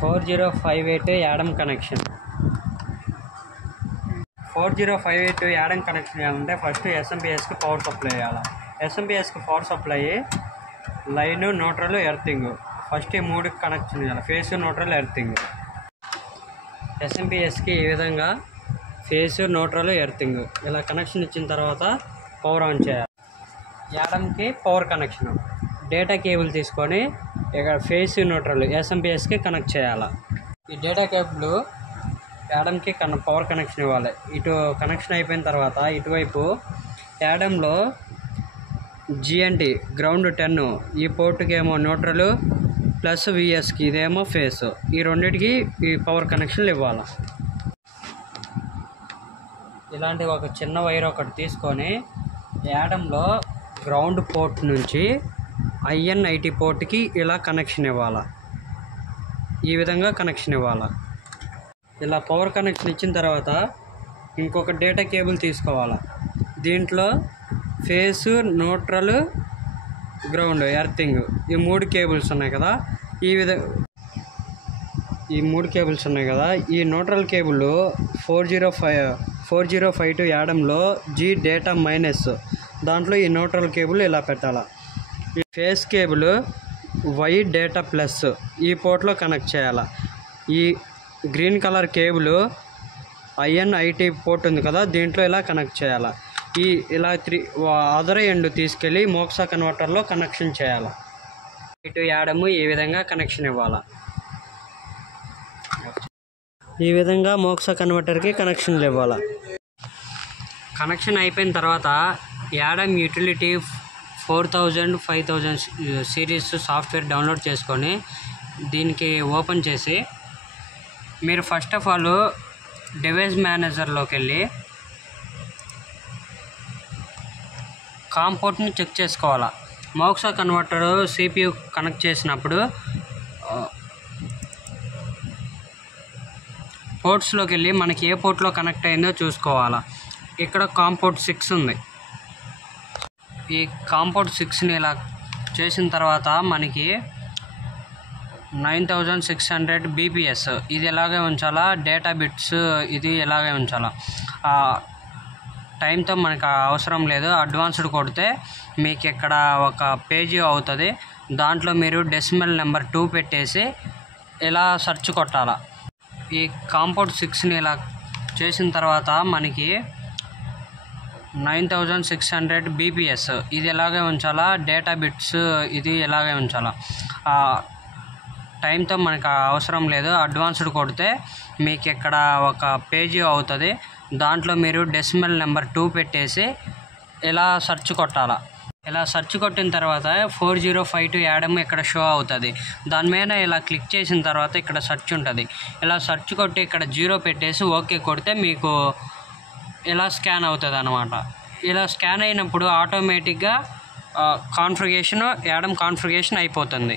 4058 ADAM connection. 4058 ADAM connection చేయాలంటే first ఎస్ఎంపిఎస్కి power supply చేయాలి. ఎస్ఎంపిఎస్కి power supply line, neutral, earthing first ఈ 3 కనెక్షన్ చేయాలి. Face, neutral, earthing. ఎస్ఎంపిఎస్కి ఈ విధంగా ఫేస్, న్యూట్రల్, ఎర్తింగ్ ఇలా కనెక్షన్ ఇచ్చిన తర్వాత పవర్ ఆన్ చేయాలి. యాడమ్కి పవర్ కనెక్షన్, డేటా కేబుల్ తీసుకొని ఇక్కడ ఫేస్, న్యూట్రల్ ఎస్ఎంపిఎస్కి కనెక్ట్ చేయాలి. ఈ డేటా కేబుల్ యాడమ్కి పవర్ కనెక్షన్ ఇవ్వాలి. ఇటు కనెక్షన్ అయిపోయిన తర్వాత ఇటువైపు యాడమ్లో జిఎన్టీ గ్రౌండ్ 10, ఈ పోర్టుకి ఏమో న్యూట్రల్ ప్లస్ విఎస్కి ఇదేమో ఫేస్, ఈ రెండింటికి ఈ పవర్ కనెక్షన్లు ఇవ్వాలి. ఇలాంటి ఒక చిన్న వైర్ ఒకటి తీసుకొని యాడమ్లో గ్రౌండ్ పోర్ట్ నుంచి ఐఎన్ఐటి పోర్ట్కి ఇలా కనెక్షన్ ఇవ్వాలి. ఈ విధంగా కనెక్షన్ ఇవ్వాలి. ఇలా పవర్ కనెక్షన్ ఇచ్చిన తర్వాత ఇంకొక డేటా కేబుల్ తీసుకోవాలి. దీంట్లో ఫేస్, న్యూట్రల్, గ్రౌండ్, ఎర్తింగ్ ఈ 3 కేబుల్స్ ఉన్నాయి కదా. ఈ 3 కేబుల్స్ ఉన్నాయి కదా. ఈ న్యూట్రల్ కేబుల్ 4052 యాడమ్లో జీ డేటా మైనస్, దాంట్లో ఈ న్యూట్రల్ కేబుల్ ఇలా పెట్టాలి. ఈ phase cable Y data plus ఈ పోర్ట్లో కనెక్ట్ చేయాలి. ఈ green colour cable INIT port ఉంది కదా, దీంట్లో ఇలా కనెక్ట్ చేయాలి. ఇలా అదర్ ఎండ్ తీసుకెళ్ళి మోక్సా కన్వర్టర్లో కనెక్షన్ చేయాలి. ఇటు యాడము ఈ విధంగా కనెక్షన్ ఇవ్వాలి. ఈ విధంగా మోక్సా కన్వర్టర్కి కనెక్షన్లు ఇవ్వాలి. కనెక్షన్ అయిపోయిన తర్వాత Adam utility 4000, 5000 series software download చేసుకొని దీనికి ఓపెన్ చేసి మీరు ఫస్ట్ ఆఫ్ ఆల్ డివైస్ మేనేజర్లోకి వెళ్ళి కాంపోర్ట్ని చెక్ చేసుకోవాలి. మోక్సా కన్వర్టర్ సిపియు కనెక్ట్ చేసినప్పుడు పోర్ట్స్లోకి వెళ్ళి మనకి ఏ పోర్ట్లో కనెక్ట్ అయిందో చూసుకోవాలి. ఇక్కడ కాంపోర్ట్ 6 ఉంది. ఈ కాంపోర్ట్ 6ని ఇలా చేసిన తర్వాత మనకి 9600 బీపీఎస్ ఇది ఎలాగే ఉంచాలా, డేటా బిట్స్ ఇది ఎలాగే ఉంచాలా. టైంతో మనకు అవసరం లేదు. అడ్వాన్స్డ్ కొడితే మీకు ఇక్కడ ఒక పేజీ అవుతుంది. దాంట్లో మీరు డెసిమల్ నెంబర్ 2 పెట్టేసి ఇలా సెర్చ్ కొట్టాలా. ఈ కాంపోర్ట్ 6ని ఇలా చేసిన తర్వాత మనకి 9600 బీపీఎస్ ఇది ఎలాగే ఉంచాలా, డేటా బిట్స్ ఇది ఎలాగే ఉంచాలా. టైంతో మనకు అవసరం లేదు. అడ్వాన్స్డ్ కొడితే మీకు ఇక్కడ ఒక పేజీ అవుతుంది. దాంట్లో మీరు డెసిమల్ నెంబర్ 2 పెట్టేసి ఇలా సెర్చ్ కొట్టాలా. ఇలా సెర్చ్ కొట్టిన తర్వాత 4052 యాడమ్ ఇక్కడ షో అవుతుంది. దాని మీద ఇలా క్లిక్ చేసిన తర్వాత ఇక్కడ సెర్చ్ ఉంటుంది. ఇలా సెర్చ్ కొట్టి ఇక్కడ 0 పెట్టేసి ఓకే కొడితే మీకు ఇలా స్కాన్ అవుతుంది అన్నమాట. ఇలా స్కాన్ అయినప్పుడు ఆటోమేటిక్గా యాడమ్ కాన్ఫిగరేషన్ అయిపోతుంది.